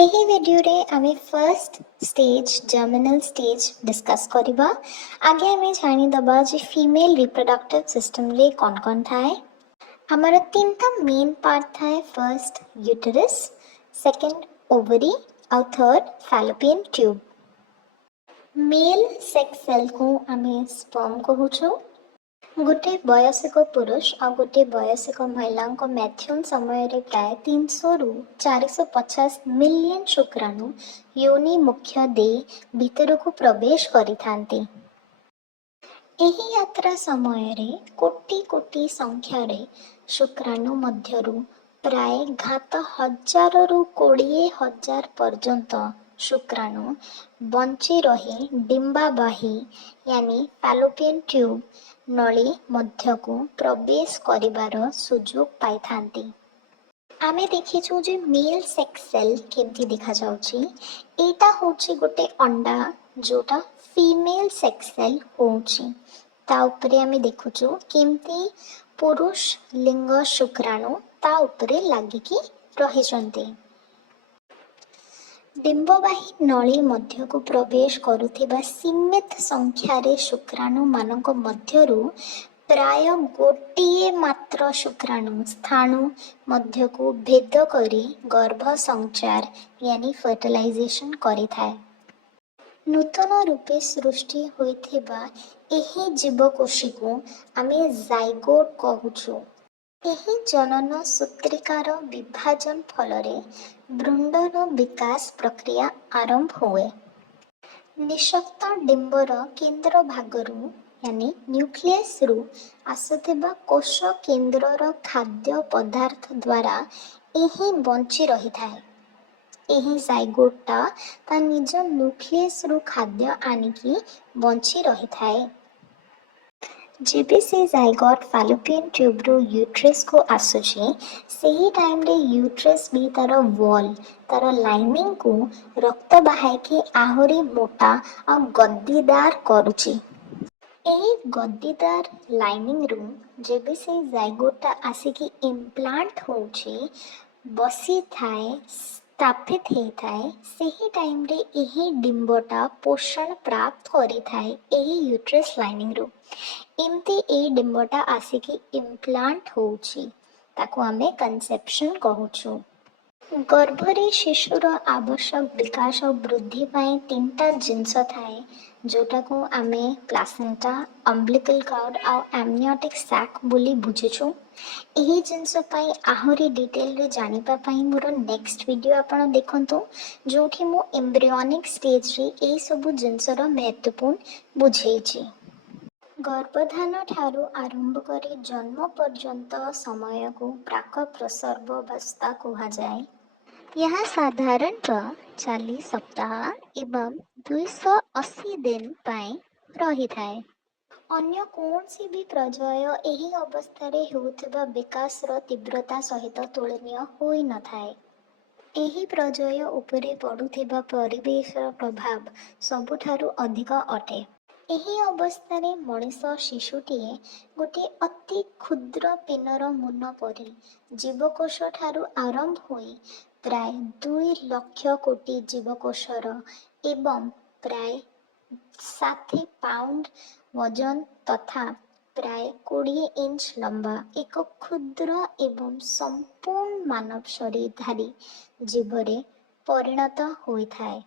ଏହି ଭିଡ଼ିଓରେ ଆମେ ଫର୍ଷ୍ଟ ଷ୍ଟେଜ୍ ଜର୍ମିନାଲ ଷ୍ଟେଜ୍ डिस्कस କରିବା। आगे ଆମେ ଜାଣିଦେବା ଯେ ଫିମେଲ୍ ରିପ୍ରଡକ୍ଟିଭ୍ ସିଷ୍ଟମରେ କ'ଣ ଥାଏ। ଆମର ତିନିଟା ମେନ୍ ପାର୍ଟ ଥାଏ। ଫର୍ଷ୍ଟ ୟୁଟେରସ୍, ସେକେଣ୍ଡ ଓଭରି ଆଉ third fallopian tube. Male sex cell को आमे स्पर्म कहूछु। गोटे वयस्क पुरुष और गोटे वयस्क महिला मैथ्यूम समय प्राय 300 रु 450 मिलियन शुक्राणु योनि मुख्य दे भीतर को प्रवेश करिथांती। एही यात्रा समय रे कोटि कोटि संख्यार शुक्राणु मध्यरु प्राय घात 1000 रु 20,000 पर्यंत शुक्राणु बंची रही डिंबाबाही यानी फैलोपियन ट्यूब नली मध्यकु प्रवेश करिबार सुजोग पाई थांती। आमे देखिछु जे मेल सेक्स सेल केमती देखा जाउछि। एटा होछि गोटे अंडा जोटा फीमेल सेक्स सेल होछि। ता उपरे आमे देखुछु केमती पुरुष लिंग शुक्राणु ता उपरे लागिकी रहिसंती। डिंबवाही नली मध्यकु प्रवेश करुथिबा सीमित संख्यार शुक्राणु मानक मध्यरु प्राय गोटिए मात्र शुक्राणु स्थाणु मध्यकु भेद करी गर्भ संचार यानी फर्टिलाइजेशन करिथाए। नूतन रूपे सृष्टि होइथिबा एही जीवकोशी आमे जाइगोट कहूछु। एही जनन सूत्रिकार विभाजन फलरे भ्रूणर विकास प्रक्रिया आरंभ हुए। निशक्त डिंबर केंद्र भागरु यानी न्यूक्लियस रु आसुथिबा कोश केंद्रर खाद्य पदार्थ द्वारा एही बंची रही थाए। एही जाइगोटा ता निज न्यूक्लियस रु खाद्य आनिकी बंची रही थाए। जेबे से जाइगोट फैलोपियन ट्यूब रो यूट्रस को आसुची सही टाइम रे यूट्रस भी तार वॉल तार लाइनिंग को रक्त बाहाई के आहुरी मोटा और गद्दीदार करुची। एही गद्दीदार लाइनिंग रू जेबे से जाइगोटा आसिकी इम्प्लांट होची बसी थाए स्थापित हे थाए सही टाइम रे एही डिंबटा पोषण प्राप्त करी थाए एही यूट्रस लाइनिंग रू। एमती ए डिंबटा आसिकी इम्प्लांट होची ताको आमे कंसेप्शन कहूछु। गर्भरे शिशुर आवश्यक विकास और वृद्धि पाई तीनटा जिनस थाए जोटा को आमे प्लासेंटा, अम्बिलिकल कॉर्ड और एमनियोटिक सैक बोली बुझिछु। एही जिनस पाई आहुरी डिटेल रे जानिबा पाई मोर नेक्स्ट वीडियो आपण देखंतु जोठी मु एम्ब्रियोनिक स्टेज रे एई सबु जिनसर महत्वपूर्ण बुझेछि। गर्भधान ठारू आरंभ करी जन्म पर्यंत समय को प्राक प्रसर्वावस्था कहा जाए। यह साधारणतः 40 सप्ताह एवं 280 दिन पाई रही थाए। अन्य कौनसी भी प्रजय एही अवस्था रे होउथिबा विकास रो तीव्रता सहित तुलनीय होई न थाए। एही प्रजय उपरे पड़ुथिबा परिवेशर प्रभाव सबुठारू अधिक अटे। एही अवस्था रे मଣିଷ शिशुटीए गोटे अति क्षुद्र पेनर मुन परी जीवकोश ठारू आरंभ होई प्राय 2 लाख कोटी जीवकोशर एवं प्राय 60 पाउंड वजन तथा प्राय 20 इंच लंबा एक क्षुद्र एवं संपूर्ण मानव शरीरधारी जीवरे परिणत होइथाए।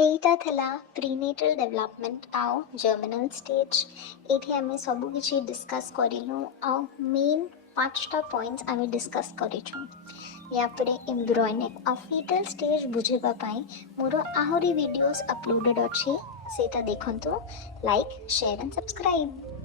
एटा थला प्रीनेटल डेवलपमेंट आउ जर्मिनल स्टेज। एठी आमे सबु किछि डिस्कस करिलु आउ मेन 5टा पॉइंट्स आमे डिस्कस करिछु। या परे एम्ब्रियोनिक आ फीटल स्टेज बुझेबा पाई मोर आहुरी वीडियोस अपलोडेड अछि सेटा देखंतु। Like share and subscribe.